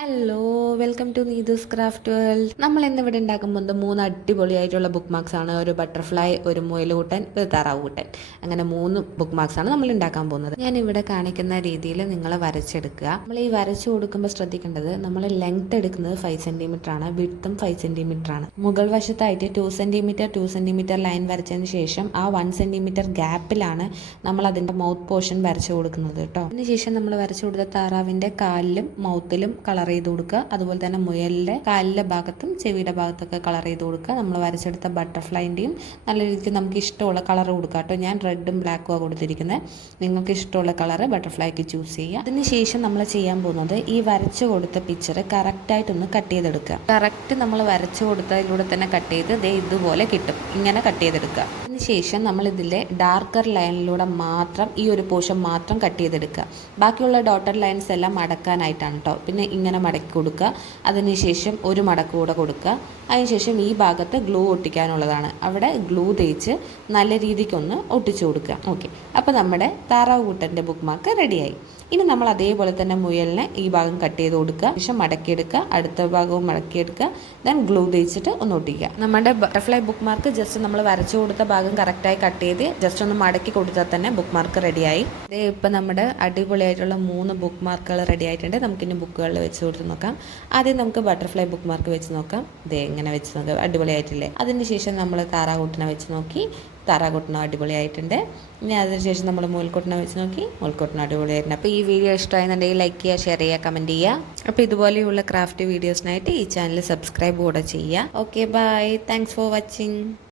Hello, welcome to Neethu's craft world. നമ്മൾ ഇന്നിവിടെ ഉണ്ടാക്കാൻ പോകുന്നത് 3 അടിപൊളിയായിട്ടുള്ള ബുക്ക് മാർക്സ് ആണ്. ഒരു ബട്ടർഫ്ലൈ, ഒരു മുയലുകൂട്ടൻ, ഒരു താറാവുകൂട്ടൻ. അങ്ങനെ 3 ബുക്ക് മാർക്സ് ആണ് നമ്മൾ ഉണ്ടാക്കാൻ പോകുന്നത്. ഞാൻ ഇവിടെ കാണിക്കുന്ന രീതിയിൽ നിങ്ങൾ വരച്ചെടുക്കുക. നമ്മൾ ഈ വരച്ചു കൊടുക്കുമ്പോൾ ശ്രദ്ധിക്കേണ്ടത്, നമ്മൾ ലെങ്ത് എടുക്കുന്നത് 5 സെന്റിമീറ്റർ ആണ്, വിഡ്ത്തും 5 സെന്റിമീറ്റർ ആണ്. മുകൾ വശത്തായിട്ട് 2 സെന്റിമീറ്റർ ലൈൻ വരച്ചതിന് ശേഷം ആ 1 സെന്റിമീറ്റർ ഗ്യാപ്പിലാണ് നമ്മൾ അതിന്റെ മൗത്ത് പോർഷൻ വരച്ചു കൊടുക്കുന്നത് കേട്ടോ. അതിനുശേഷം നമ്മൾ വരച്ചു കൊടുത്ത താറാവിന്റെ കാലിലും മൗത്തിലും കളർ ചെയ്ത് കൊടുക്കുക. അതുപോലെ തന്നെ മുയലിന്റെ കാലിലെ ഭാഗത്തും ചെവിയുടെ ഭാഗത്തൊക്കെ കളർ ചെയ്ത് കൊടുക്കുക. നമ്മൾ വരച്ചെടുത്ത ബട്ടർഫ്ലൈന്റെയും നല്ല രീതിക്ക് നമുക്ക് ഇഷ്ടമുള്ള കളർ കൊടുക്കുക കേട്ടോ. ഞാൻ റെഡും ബ്ലാക്കും കൊടുത്തിരിക്കുന്നത്. നിങ്ങൾക്ക് ഇഷ്ടമുള്ള കളർ ബട്ടർഫ്ലൈക്ക് ചൂസ് ചെയ്യുക. അതിനുശേഷം നമ്മൾ ചെയ്യാൻ പോകുന്നത്, ഈ വരച്ചു കൊടുത്ത പിക്ചർ കറക്റ്റായിട്ടൊന്ന് കട്ട് ചെയ്തെടുക്കുക. കറക്റ്റ് നമ്മൾ വരച്ചു കൊടുത്തതിലൂടെ തന്നെ കട്ട് ചെയ്ത് ദേ ഇതുപോലെ കിട്ടും. ഇങ്ങനെ കട്ട് ചെയ്തെടുക്കുക. അതിനുശേഷം നമ്മൾ ഇതിലെ ഡാർക്കർ ലൈനിലൂടെ മാത്രം ഈ ഒരു പോർഷൻ മാത്രം കട്ട് ചെയ്തെടുക്കുക. ബാക്കിയുള്ള ഡോട്ടർ ലൈൻസ് എല്ലാം മടക്കാനായിട്ടാണ് കേട്ടോ. പിന്നെ ഇങ്ങനെ മടക്കി കൊടുക്കുക. അതിനുശേഷം ഒരു മടക്ക് കൂടെ കൊടുക്കുക. അതിനുശേഷം ഈ ഭാഗത്ത് ഗ്ലൂ ഒട്ടിക്കാനുള്ളതാണ്. അവിടെ ഗ്ലൂ തേച്ച് നല്ല രീതിക്കൊന്ന് ഒട്ടിച്ചു കൊടുക്കുക. ഓക്കെ, അപ്പോൾ നമ്മുടെ താറാവുകൂട്ടൻ്റെ ബുക്ക് മാർക്ക് റെഡിയായി. ഇനി നമ്മൾ അതേപോലെ തന്നെ മുയലിനെ ഈ ഭാഗം കട്ട് ചെയ്ത് കൊടുക്കുക. ശേഷം മടക്കിയെടുക്കുക. അടുത്ത ഭാഗവും മടക്കിയെടുക്കുക. ദെൻ ഗ്ലൂ തേച്ചിട്ട് ഒന്ന് ഒട്ടിക്കുക. നമ്മുടെ ബട്ടർഫ്ലൈ ബുക്ക് മാർക്ക് ജസ്റ്റ് നമ്മൾ വരച്ചു കൊടുത്ത ഭാഗം കറക്റ്റായി കട്ട് ചെയ്ത് ജസ്റ്റ് ഒന്ന് മടക്കി കൊടുത്താൽ തന്നെ ബുക്ക് മാർക്ക് റെഡിയായി. ഇതേ ഇപ്പം നമ്മുടെ അടിപൊളിയായിട്ടുള്ള 3 ബുക്ക് മാർക്കുകൾ റെഡി ആയിട്ടുണ്ട്. നമുക്കിനി ബുക്കുകളിൽ വെച്ച് കൊടുത്ത് നോക്കാം. ആദ്യം നമുക്ക് ബട്ടർഫ്ലൈ ബുക്ക് മാർക്ക് വെച്ച് നോക്കാം. ഇതേ ഇങ്ങനെ വെച്ച് നോക്കാം. അടിപൊളിയായിട്ടില്ലേ? അതിനുശേഷം നമ്മൾ താറാകുട്ടിനെ വെച്ച് നോക്കി. താറാകുട്ടിനും അടിപൊളിയായിട്ടുണ്ട്. ഇനി അതിനുശേഷം നമ്മൾ മുയൽക്കുട്ടിനെ വെച്ച് നോക്കി. മുയൽക്കുട്ടിനും അടിപൊളിയായിട്ടുണ്ട്. അപ്പോൾ ഈ വീഡിയോ ഇഷ്ടമായെന്നുണ്ടെങ്കിൽ ലൈക്ക് ചെയ്യുക, ഷെയർ ചെയ്യുക, കമൻറ്റ് ചെയ്യുക. അപ്പോൾ ഇതുപോലെയുള്ള ക്രാഫ്റ്റ് വീഡിയോസിനായിട്ട് ഈ ചാനൽ സബ്സ്ക്രൈബ് കൂടെ ചെയ്യുക. Okay, bye. Thanks for watching.